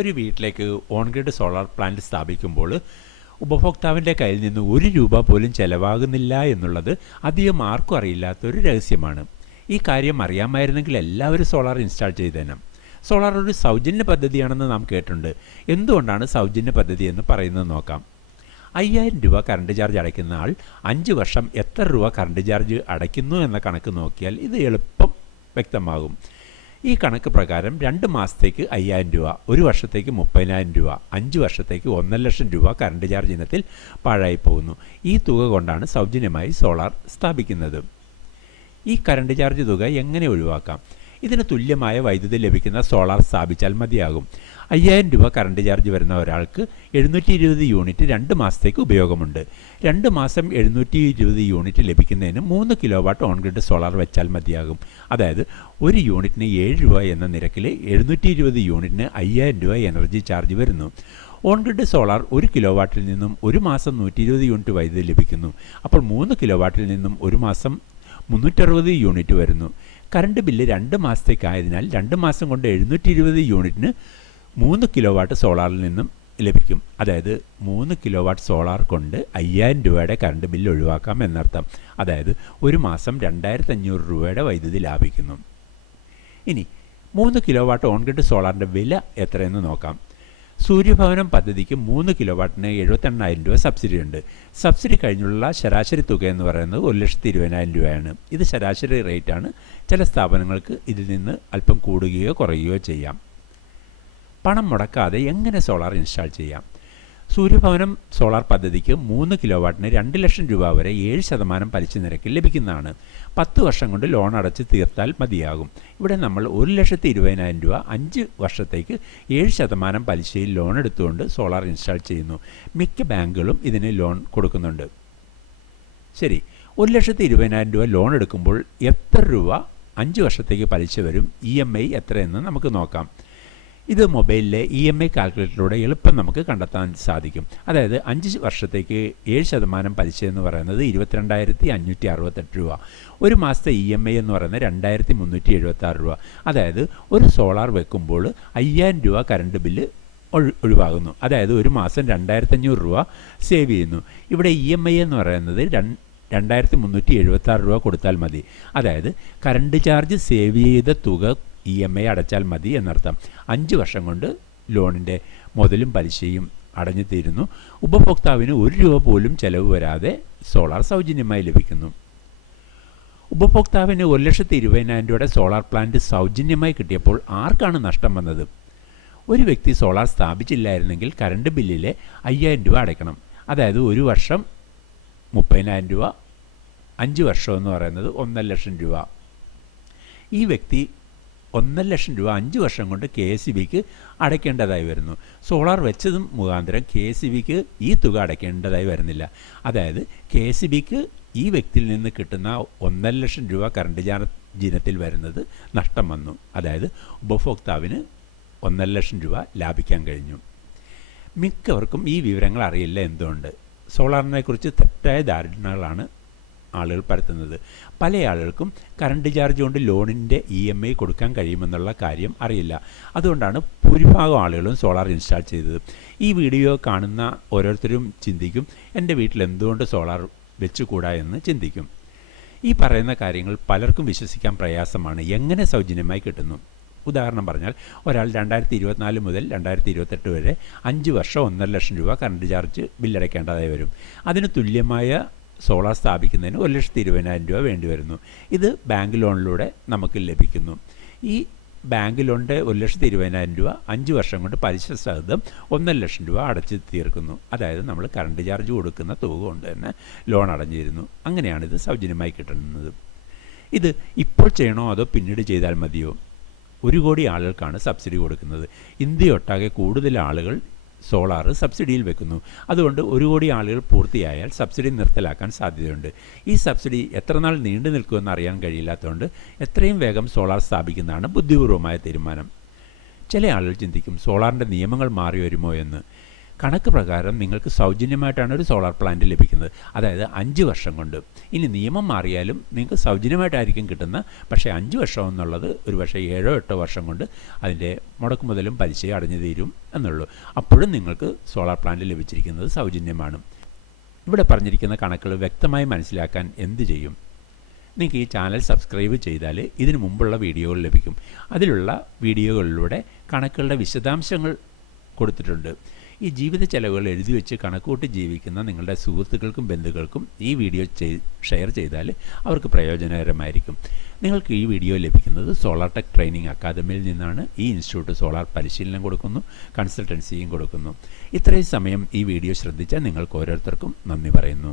ഒരു വീട്ടിലേക്ക് on grid solar plant സ്ഥാപിക്കുമ്പോൾ ഉപഭോക്താവിൻ്റെ കയ്യിൽ നിന്ന് ₹1 പോലും ചെലവാകുന്നില്ല എന്നുള്ളത് അധികം ആർക്കും അറിയില്ലാത്തൊരു രഹസ്യമാണ്. ഈ കാര്യം അറിയാമായിരുന്നെങ്കിൽ എല്ലാവരും സോളാർ ഇൻസ്റ്റാൾ ചെയ്തേനെ. സോളാർ ഒരു സൗജന്യ പദ്ധതിയാണെന്ന് നാം കേട്ടിട്ടുണ്ട്. എന്തുകൊണ്ടാണ് സൗജന്യ പദ്ധതി എന്ന് പറയുന്നത് നോക്കാം. ₹5000 കറണ്ട് ചാർജ് അടയ്ക്കുന്ന ആൾ 5 വർഷം എത്ര രൂപ കറണ്ട് ചാർജ് അടയ്ക്കുന്നു എന്ന കണക്ക് നോക്കിയാൽ ഇത് എളുപ്പം വ്യക്തമാകും. ഈ കണക്ക് പ്രകാരം 2 മാസത്തേക്ക് ₹5000, 1 വർഷത്തേക്ക് ₹30,000, 5 വർഷത്തേക്ക് ₹1,00,000 കറണ്ട് ചാർജ് ഇനത്തിൽ പാഴായി പോകുന്നു. ഈ തുക കൊണ്ടാണ് സൗജന്യമായി സോളാർ സ്ഥാപിക്കുന്നത്. ഈ കറണ്ട് ചാർജ് തുക എങ്ങനെ ഒഴിവാക്കാം? ഇതിന് തുല്യമായ വൈദ്യുതി ലഭിക്കുന്ന സോളാർ സ്ഥാപിച്ചാൽ മതിയാകും. ₹5000 കറണ്ട് ചാർജ് വരുന്ന ഒരാൾക്ക് 720 യൂണിറ്റ് 2 മാസത്തേക്ക് ഉപയോഗമുണ്ട്. 2 മാസം 720 യൂണിറ്റ് ലഭിക്കുന്നതിന് 3 കിലോവാട്ട് ഓൺ ഗ്രിഡ് സോളാർ വെച്ചാൽ മതിയാകും. അതായത് ഒരു യൂണിറ്റിന് ₹7 എന്ന നിരക്കിൽ 720 യൂണിറ്റിന് ₹5000 എനർജി ചാർജ് വരുന്നു. ഓൺ ഗ്രിഡ് സോളാർ 1 കിലോവാട്ടിൽ നിന്നും ഒരു മാസം 120 യൂണിറ്റ് വൈദ്യുതി ലഭിക്കുന്നു. അപ്പോൾ 3 കിലോവാട്ടിൽ നിന്നും ഒരു മാസം 360 യൂണിറ്റ് വരുന്നു. കറണ്ട് ബില്ല് 2 മാസത്തേക്കായതിനാൽ 2 മാസം കൊണ്ട് 720 യൂണിറ്റിന് 3 കിലോവാട്ട് സോളാറിൽ നിന്നും ലഭിക്കും. അതായത് 3 കിലോവാട്ട് സോളാർ കൊണ്ട് ₹5000 കറണ്ട് ബില്ല് ഒഴിവാക്കാം എന്നർത്ഥം. അതായത് ഒരു മാസം ₹2500 വൈദ്യുതി ലാഭിക്കുന്നു. ഇനി 3 കിലോവാട്ട് ഓൺ ഗ്രിഡ് സോളാറിൻ്റെ വില എത്രയെന്ന് നോക്കാം. സൂര്യഭവനം പദ്ധതിക്ക് 3 കിലോവാട്ടിന് ₹78,000 സബ്സിഡി ഉണ്ട്. സബ്സിഡി കഴിഞ്ഞുള്ള ശരാശരി തുക എന്ന് പറയുന്നത് ₹1,20,000 ഇത് ശരാശരി റേറ്റാണ്. ചില സ്ഥാപനങ്ങൾക്ക് ഇതിൽ നിന്ന് അല്പം കൂടുകയോ കുറയുകയോ ചെയ്യാം. പണം മുടക്കാതെ എങ്ങനെ സോളാർ ഇൻസ്റ്റാൾ ചെയ്യാം? സൂര്യഭവനം സോളാർ പദ്ധതിക്ക് 3 കിലോവാട്ടിന് ₹2,00,000 വരെ 7% പലിശ നിരക്കിൽ ലഭിക്കുന്നതാണ്. 10 വർഷം കൊണ്ട് ലോൺ അടച്ച് തീർത്താൽ മതിയാകും. ഇവിടെ നമ്മൾ ₹1,20,000 5 വർഷത്തേക്ക് 7% പലിശയിൽ ലോൺ എടുത്തുകൊണ്ട് സോളാർ ഇൻസ്റ്റാൾ ചെയ്യുന്നു. മിക്ക ബാങ്കുകളും ഇതിന് ലോൺ കൊടുക്കുന്നുണ്ട്. ശരി, ₹1,20,000 ലോൺ എടുക്കുമ്പോൾ എത്ര രൂപ 5 വർഷത്തേക്ക് പലിശ വരും? EMI എത്രയെന്ന് നമുക്ക് നോക്കാം. ഇത് മൊബൈലിലെ EMI കാൽക്കുലേറ്ററിലൂടെ എളുപ്പം നമുക്ക് കണ്ടെത്താൻ സാധിക്കും. അതായത് 5 വർഷത്തേക്ക് 7% പലിശ എന്ന് പറയുന്നത് ₹22,568. ഒരു മാസത്തെ EMI എന്ന് പറയുന്നത് ₹2,376. അതായത് ഒരു സോളാർ വെക്കുമ്പോൾ ₹5000 കറണ്ട് ബില്ല് ഒഴിവാകുന്നു. അതായത് ഒരു മാസം ₹2,500 സേവ് ചെയ്യുന്നു. ഇവിടെ EMI എന്ന് പറയുന്നത് ₹2,376 കൊടുത്താൽ മതി. അതായത് കറണ്ട് ചാർജ് സേവ് ചെയ്ത തുക EMI അടച്ചാൽ മതി എന്നർത്ഥം. 5 വർഷം കൊണ്ട് ലോണിൻ്റെ മുതലും പലിശയും അടഞ്ഞു തീരുന്നു. ഉപഭോക്താവിന് ₹1 പോലും ചെലവ് വരാതെ സോളാർ സൗജന്യമായി ലഭിക്കുന്നു. ഉപഭോക്താവിന് ₹1,20,000 സോളാർ പ്ലാന്റ് സൗജന്യമായി കിട്ടിയപ്പോൾ ആർക്കാണ് നഷ്ടം വന്നത്? ഒരു വ്യക്തി സോളാർ സ്ഥാപിച്ചില്ലായിരുന്നെങ്കിൽ കറണ്ട് ബില്ലിലെ ₹5000 അടയ്ക്കണം. അതായത് ഒരു വർഷം ₹30,000, 5 വർഷം എന്ന് പറയുന്നത് ₹1,00,000. ഈ വ്യക്തി ₹1,00,000 5 വർഷം കൊണ്ട് KSEBിക്ക് അടയ്ക്കേണ്ടതായി വരുന്നു. സോളാർ വെച്ചതും മുഖാന്തരം KSEBിക്ക് ഈ തുക അടയ്ക്കേണ്ടതായി വരുന്നില്ല. അതായത് KSEBിക്ക് ഈ വ്യക്തിയിൽ നിന്ന് കിട്ടുന്ന ₹1,00,000 കറണ്ട് ചാർജ് ഇനത്തിൽ വരുന്നത് നഷ്ടം വന്നു. അതായത് ഉപഭോക്താവിന് ₹1,00,000 ലാഭിക്കാൻ കഴിഞ്ഞു. മിക്കവർക്കും ഈ വിവരങ്ങൾ അറിയില്ല. എന്തുകൊണ്ട്? സോളാറിനെക്കുറിച്ച് തെറ്റായ ധാരണകളാണ് ആളുകൾ പരത്തുന്നത്. പല ആളുകൾക്കും കറണ്ട് ചാർജ് കൊണ്ട് ലോണിൻ്റെ EMI കൊടുക്കാൻ കഴിയുമെന്നുള്ള കാര്യം അറിയില്ല. അതുകൊണ്ടാണ് ഭൂരിഭാഗം ആളുകളും സോളാർ ഇൻസ്റ്റാൾ ചെയ്തത്. ഈ വീഡിയോ കാണുന്ന ഓരോരുത്തരും ചിന്തിക്കും, എൻ്റെ വീട്ടിൽ എന്തുകൊണ്ട് സോളാർ വെച്ചുകൂടാ എന്ന് ചിന്തിക്കും. ഈ പറയുന്ന കാര്യങ്ങൾ പലർക്കും വിശ്വസിക്കാൻ പ്രയാസമാണ്. എങ്ങനെ സൗജന്യമായി കിട്ടുന്നു? ഉദാഹരണം പറഞ്ഞാൽ ഒരാൾ 2024 മുതൽ 2028 വരെ 5 വർഷം ₹1,00,000 കറണ്ട് ചാർജ് ബില്ലടയ്ക്കേണ്ടതായി വരും. അതിന് തുല്യമായ സോളാർ സ്ഥാപിക്കുന്നതിന് ₹1,20,000 വേണ്ടി വരുന്നു. ഇത് ബാങ്ക് ലോണിലൂടെ നമുക്ക് ലഭിക്കുന്നു. ഈ ബാങ്ക് ലോണിൻ്റെ ₹1,20,000 5 വർഷം കൊണ്ട് പലിശ സഹിതം ₹1,00,000 അടച്ച് തീർക്കുന്നു. അതായത് നമ്മൾ കറണ്ട് ചാർജ് കൊടുക്കുന്ന തുക കൊണ്ട് തന്നെ ലോൺ അടഞ്ഞിരുന്നു. അങ്ങനെയാണ് ഇത് സൗജന്യമായി കിട്ടുന്നത്. ഇത് ഇപ്പോൾ ചെയ്യണോ അതോ പിന്നീട് ചെയ്താൽ മതിയോ? 1 കോടി ആളുകൾക്കാണ് സബ്സിഡി കൊടുക്കുന്നത്. ഇന്ത്യയൊട്ടാകെ കൂടുതൽ ആളുകൾ സോളാർ സബ്സിഡിയിൽ വെക്കുന്നു. അതുകൊണ്ട് 1 കോടി ആളുകൾ പൂർത്തിയായാൽ സബ്സിഡി നിർത്തലാക്കാൻ സാധ്യതയുണ്ട്. ഈ സബ്സിഡി എത്ര നാൾ നീണ്ടു നിൽക്കുമെന്ന് അറിയാൻ കഴിയില്ലാത്തതുകൊണ്ട് എത്രയും വേഗം സോളാർ സ്ഥാപിക്കുന്നതാണ് ബുദ്ധിപൂർവമായ തീരുമാനം. ചില ആളുകൾ ചിന്തിക്കും, സോളാറിൻ്റെ നിയമങ്ങൾ മാറി വരുമോ എന്ന്. കണക്ക് പ്രകാരം നിങ്ങൾക്ക് സൗജന്യമായിട്ടാണ് ഒരു സോളാർ പ്ലാന്റ് ലഭിക്കുന്നത്, അതായത് 5 വർഷം കൊണ്ട്. ഇനി നിയമം മാറിയാലും നിങ്ങൾക്ക് സൗജന്യമായിട്ടായിരിക്കും കിട്ടുന്നത്, പക്ഷേ 5 വർഷം എന്നുള്ളത് ഒരു പക്ഷേ 7-8 വർഷം കൊണ്ട് അതിൻ്റെ മുടക്ക് മുതലും പലിശയും അടഞ്ഞു തീരും എന്നുള്ളൂ. അപ്പോഴും നിങ്ങൾക്ക് സോളാർ പ്ലാന്റ് ലഭിച്ചിരിക്കുന്നത് സൗജന്യമാണ്. ഇവിടെ പറഞ്ഞിരിക്കുന്ന കണക്കുകൾ വ്യക്തമായി മനസ്സിലാക്കാൻ എന്ത് ചെയ്യും? നിങ്ങൾക്ക് ഈ ചാനൽ സബ്സ്ക്രൈബ് ചെയ്താൽ ഇതിനു മുമ്പുള്ള വീഡിയോകൾ ലഭിക്കും. അതിലുള്ള വീഡിയോകളിലൂടെ കണക്കുകളുടെ വിശദാംശങ്ങൾ കൊടുത്തിട്ടുണ്ട്. ഈ ജീവിത ചെലവുകൾ എഴുതി വെച്ച് കണക്കൂട്ടി ജീവിക്കുന്ന നിങ്ങളുടെ സുഹൃത്തുക്കൾക്കും ബന്ധുക്കൾക്കും ഈ വീഡിയോ ഷെയർ ചെയ്താൽ അവർക്ക് പ്രയോജനകരമായിരിക്കും. നിങ്ങൾക്ക് ഈ വീഡിയോ ലഭിക്കുന്നത് സോളാർ ടെക് ട്രെയിനിങ് അക്കാദമിയിൽ നിന്നാണ്. ഈ ഇൻസ്റ്റിറ്റ്യൂട്ട് സോളാർ പരിശീലനം കൊടുക്കുന്നു, കൺസൾട്ടൻസിയും കൊടുക്കുന്നു. ഇത്രയും സമയം ഈ വീഡിയോ ശ്രദ്ധിച്ച നിങ്ങൾക്ക് ഓരോരുത്തർക്കും നന്ദി പറയുന്നു.